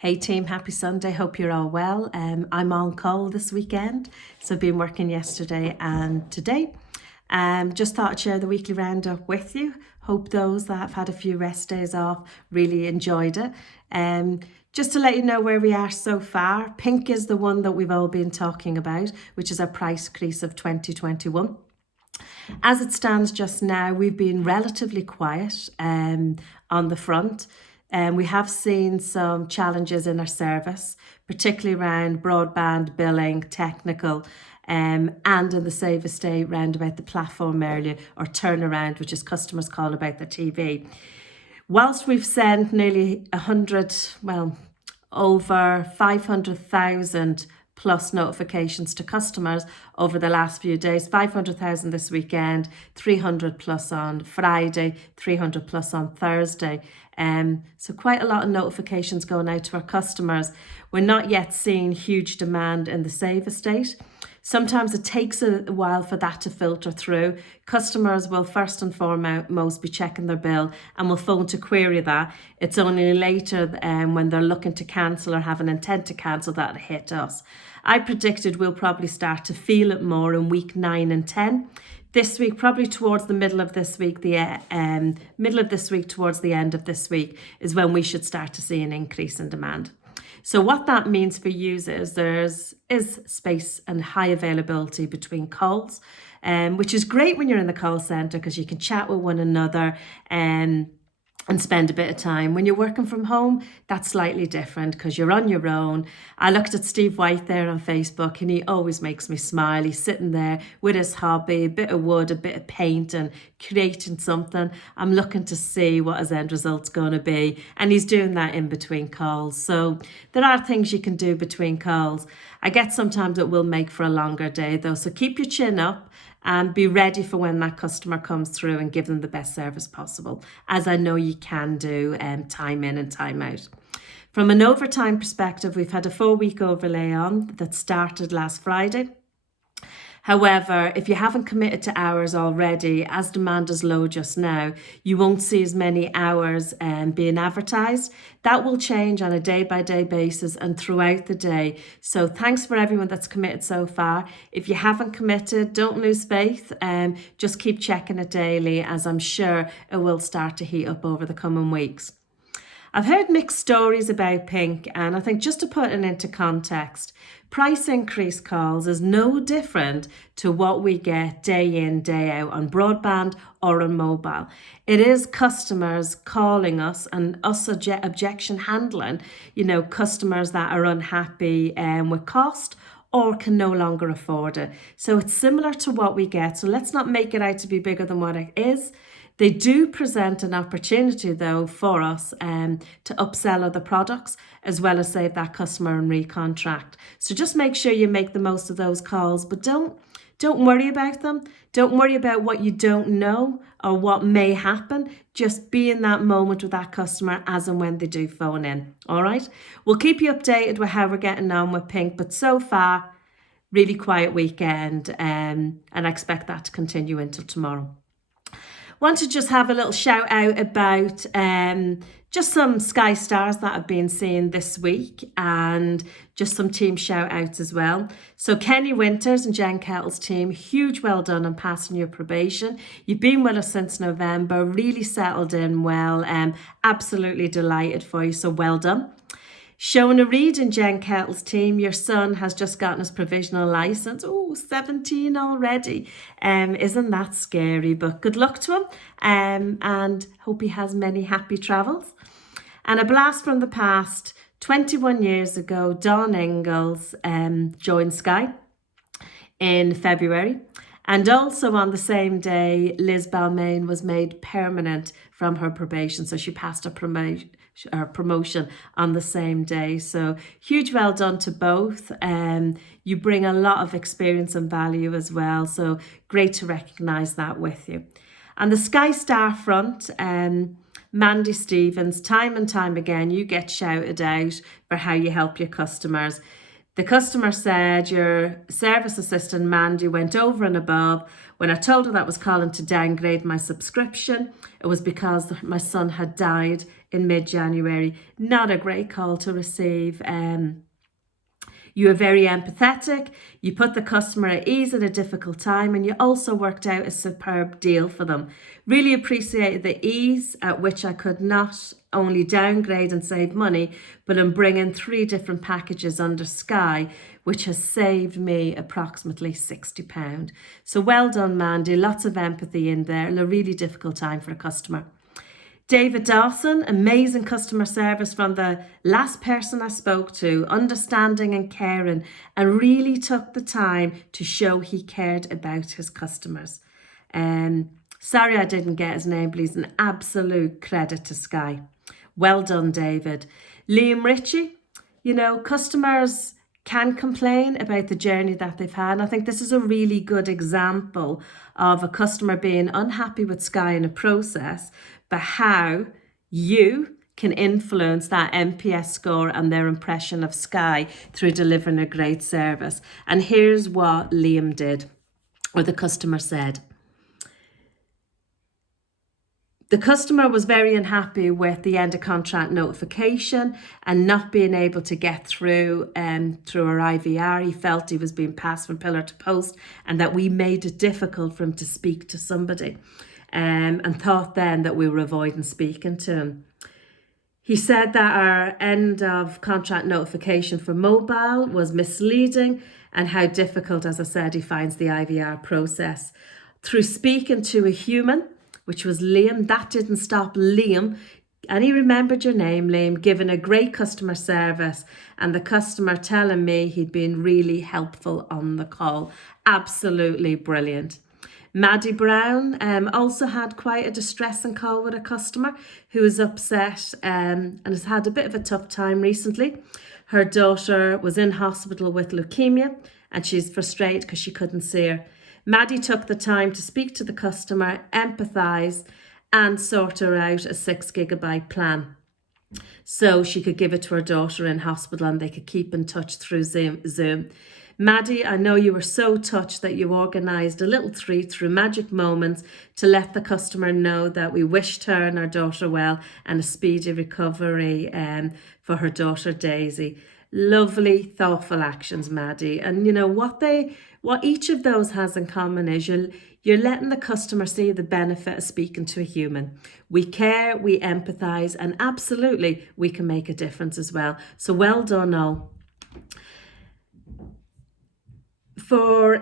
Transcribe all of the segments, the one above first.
Hey team, happy Sunday. Hope you're all well. I'm on call this weekend, so I've been working yesterday and today. Just thought I'd share the weekly roundup with you. Hope those that have had a few rest days off really enjoyed it. Just to let you know where we are so far, pink is the one that we've all been talking about, which is our price increase of 2021. As it stands just now, we've been relatively quiet on the front. We have seen some challenges in our service, particularly around broadband, billing, technical, and in the Save Estate round about the platform earlier, or turnaround, which is customers call about the TV. Whilst we've sent nearly over 500,000 plus notifications to customers over the last few days, 500,000 this weekend, 300 plus on Friday, 300 plus on Thursday. So quite a lot of notifications going out to our customers. We're not yet seeing huge demand in the Save Estate. Sometimes it takes a while for that to filter through. Customers will first and foremost be checking their bill and will phone to query that. It's only later when they're looking to cancel or have an intent to cancel that it hit us. I predicted we'll probably start to feel it more in week 9 and 10. This week, probably towards the middle of this week, towards the end of this week is when we should start to see an increase in demand. So what that means for users, is space and high availability between calls, which is great when you're in the call centre because you can chat with one another and spend a bit of time. When you're working from home, that's slightly different because you're on your own. I looked at Steve White there on Facebook and he always makes me smile. He's sitting there with his hobby, a bit of wood, a bit of paint and creating something. I'm looking to see what his end result's going to be. And he's doing that in between calls. So there are things you can do between calls. I get sometimes it will make for a longer day though. So keep your chin up and be ready for when that customer comes through and give them the best service possible, as I know you can do time in and time out. From an overtime perspective, we've had a 4-week overlay on that started last Friday. However, if you haven't committed to hours already, as demand is low just now, you won't see as many hours being advertised. That will change on a day-by-day basis and throughout the day. So thanks for everyone that's committed so far. If you haven't committed, don't lose faith. Just keep checking it daily, as I'm sure it will start to heat up over the coming weeks. I've heard mixed stories about pink, and I think just to put it into context, price increase calls is no different to what we get day in, day out on broadband or on mobile. It is customers calling us and us objection handling, customers that are unhappy with cost or can no longer afford it. So it's similar to what we get. So let's not make it out to be bigger than what it is. They do present an opportunity, though, for us to upsell other products as well as save that customer and recontract. So just make sure you make the most of those calls, but don't worry about them. Don't worry about what you don't know or what may happen. Just be in that moment with that customer as and when they do phone in. All right. We'll keep you updated with how we're getting on with pink, but so far, really quiet weekend, and I expect that to continue until tomorrow. Want to just have a little shout out about just some Sky Stars that I've been seeing this week and just some team shout outs as well. So Kenny Winters and Jen Kettle's team, huge well done on passing your probation. You've been with us since November, really settled in well, absolutely delighted for you, so well done. Shona Reid and Jen Kettle's team, your son has just gotten his provisional licence. Oh, 17 already. Isn't that scary? But good luck to him and hope he has many happy travels. And a blast from the past, 21 years ago, Dawn Ingalls joined Sky in February. And also on the same day, Liz Balmain was made permanent from her probation. So she passed her promotion on the same day. So huge well done to both. You bring a lot of experience and value as well. So great to recognise that with you. On the Sky Star front, Mandy Stevens, time and time again, you get shouted out for how you help your customers. The customer said your service assistant, Mandy, went over and above. When I told her that was calling to downgrade my subscription, it was because my son had died in mid-January. Not a great call to receive. You were very empathetic, you put the customer at ease at a difficult time, and you also worked out a superb deal for them. Really appreciated the ease at which I could not only downgrade and save money, but in bringing 3 different packages under Sky, which has saved me approximately £60. So well done, Mandy. Lots of empathy in there and a really difficult time for a customer. David Dawson, amazing customer service from the last person I spoke to, understanding and caring, and really took the time to show he cared about his customers. Sorry I didn't get his name, but he's an absolute credit to Sky. Well done, David. Liam Ritchie, customers can complain about the journey that they've had. And I think this is a really good example of a customer being unhappy with Sky in a process, but how you can influence that NPS score and their impression of Sky through delivering a great service. And here's what Liam did, or the customer said. The customer was very unhappy with the end of contract notification and not being able to get through our IVR. He felt he was being passed from pillar to post and that we made it difficult for him to speak to somebody, and thought then that we were avoiding speaking to him. He said that our end of contract notification for mobile was misleading and how difficult, as I said, he finds the IVR process. Through speaking to a human, which was Liam, that didn't stop Liam, and he remembered your name, Liam, giving a great customer service and the customer telling me he'd been really helpful on the call. Absolutely brilliant. Maddie Brown also had quite a distressing call with a customer who was upset and has had a bit of a tough time recently. Her daughter was in hospital with leukemia and she's frustrated because she couldn't see her. Maddie took the time to speak to the customer, empathise and sort her out a 6 gigabyte plan so she could give it to her daughter in hospital and they could keep in touch through Zoom. Maddie, I know you were so touched that you organised a little treat through Magic Moments to let the customer know that we wished her and her daughter well and a speedy recovery for her daughter Daisy. Lovely, thoughtful actions, Maddie. And what each of those has in common is you're letting the customer see the benefit of speaking to a human. We care, we empathise, and absolutely we can make a difference as well. So well done all. For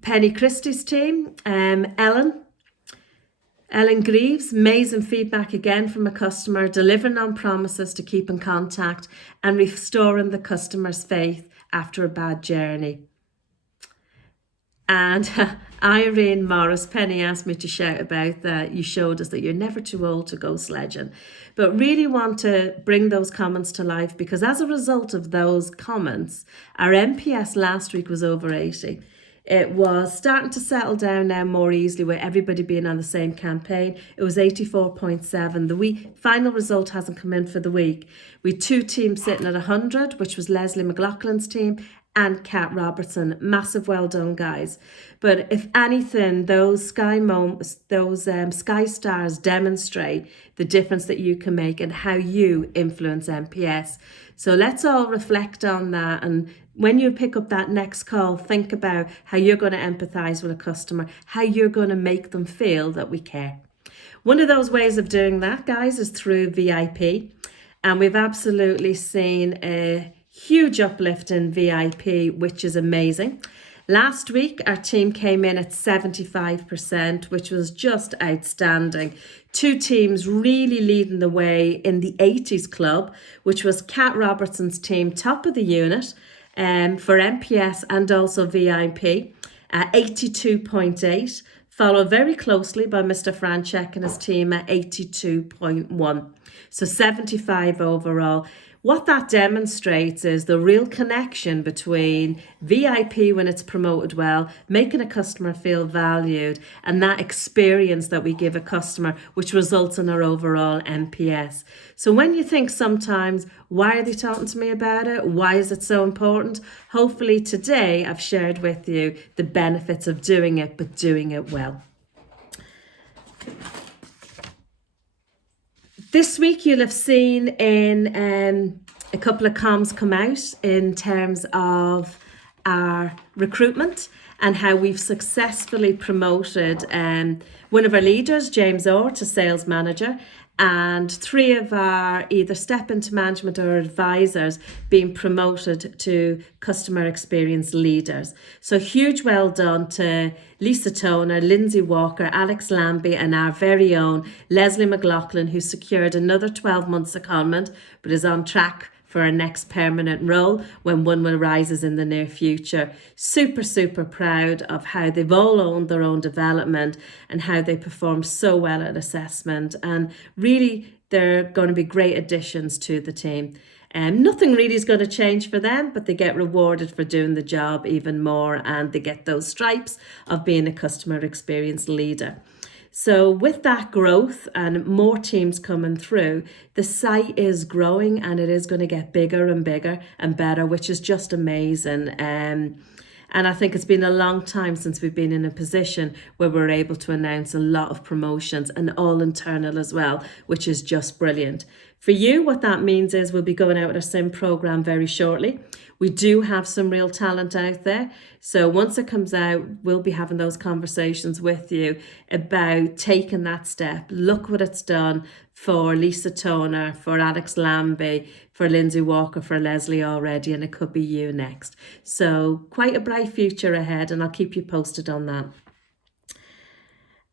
Penny Christie's team, Ellen Greaves, amazing feedback again from a customer, delivering on promises to keep in contact and restoring the customer's faith after a bad journey. And Irene Morris, Penny asked me to shout about that you showed us that you're never too old to go sledging. But really want to bring those comments to life because as a result of those comments, our NPS last week was over 80. It was starting to settle down now more easily with everybody being on the same campaign. It was 84.7. The final result hasn't come in for the week. We had 2 teams sitting at 100, which was Leslie McLaughlin's team and Kat Robertson. Massive well done, guys. But if anything, those Sky stars demonstrate the difference that you can make and how you influence NPS. So let's all reflect on that, and when you pick up that next call, think about how you're going to empathise with a customer, how you're going to make them feel that we care. One of those ways of doing that, guys, is through VIP, and we've absolutely seen a huge uplift in VIP, which is amazing. Last week, our team came in at 75%, which was just outstanding. 2 teams really leading the way in the 80s club, which was Kat Robertson's team, top of the unit for NPS and also VIP at 82.8, followed very closely by Mr. Franchek and his team at 82.1. So 75 overall. What that demonstrates is the real connection between VIP when it's promoted well, making a customer feel valued, and that experience that we give a customer, which results in our overall NPS. So when you think sometimes, why are they talking to me about it? Why is it so important? Hopefully today I've shared with you the benefits of doing it, but doing it well. This week you'll have seen in a couple of comms come out in terms of our recruitment and how we've successfully promoted one of our leaders, James Orr, to sales manager, and 3 of our either step into management or advisors being promoted to customer experience leaders. So huge well done to Lisa Toner, Lindsay Walker, Alex Lambie, and our very own Leslie McLaughlin, who secured another 12 months secondment but is on track for our next permanent role when one will rises in the near future. Super, super proud of how they've all owned their own development and how they performed so well at assessment. And really, they're going to be great additions to the team. Nothing really is going to change for them, but they get rewarded for doing the job even more, and they get those stripes of being a customer experience leader. So with that growth and more teams coming through, the site is growing and it is going to get bigger and bigger and better, which is just amazing. And I think it's been a long time since we've been in a position where we're able to announce a lot of promotions, and all internal as well, which is just brilliant. For you, what that means is we'll be going out with our sim program very shortly. We do have some real talent out there. So once it comes out, we'll be having those conversations with you about taking that step. Look what it's done for Lisa Toner, for Alex Lambie, for Lindsay Walker, for Leslie already, and it could be you next. So quite a bright future ahead, and I'll keep you posted on that.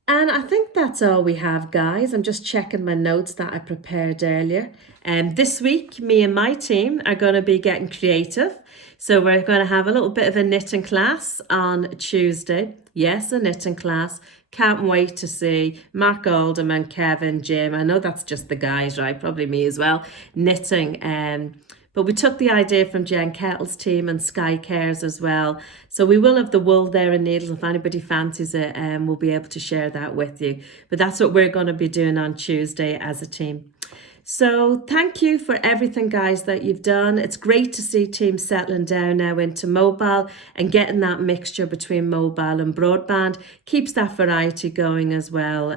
And I think that's all we have, guys. I'm just checking my notes that I prepared earlier. This week, me and my team are going to be getting creative. So we're going to have a little bit of a knitting class on Tuesday. Yes, a knitting class. Can't wait to see Mark Alderman, Kevin, Jim. I know that's just the guys, right? Probably me as well. Knitting. But we took the idea from Jen Kettle's team and Sky Cares as well. So we will have the wool there and needles. If anybody fancies it, we'll be able to share that with you. But that's what we're going to be doing on Tuesday as a team. So thank you for everything, guys, that you've done. It's great to see teams settling down now into mobile and getting that mixture between mobile and broadband. Keeps that variety going as well.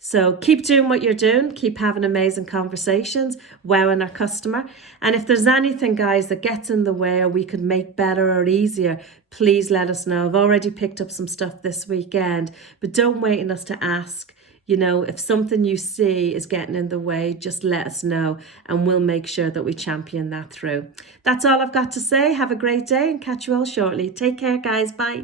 So keep doing what you're doing, keep having amazing conversations, wowing our customer. And if there's anything, guys, that gets in the way or we could make better or easier, please let us know. I've already picked up some stuff this weekend, but don't wait on us to ask. You know, if something you see is getting in the way, just let us know and we'll make sure that we champion that through. That's all I've got to say. Have a great day and catch you all shortly. Take care, guys. Bye.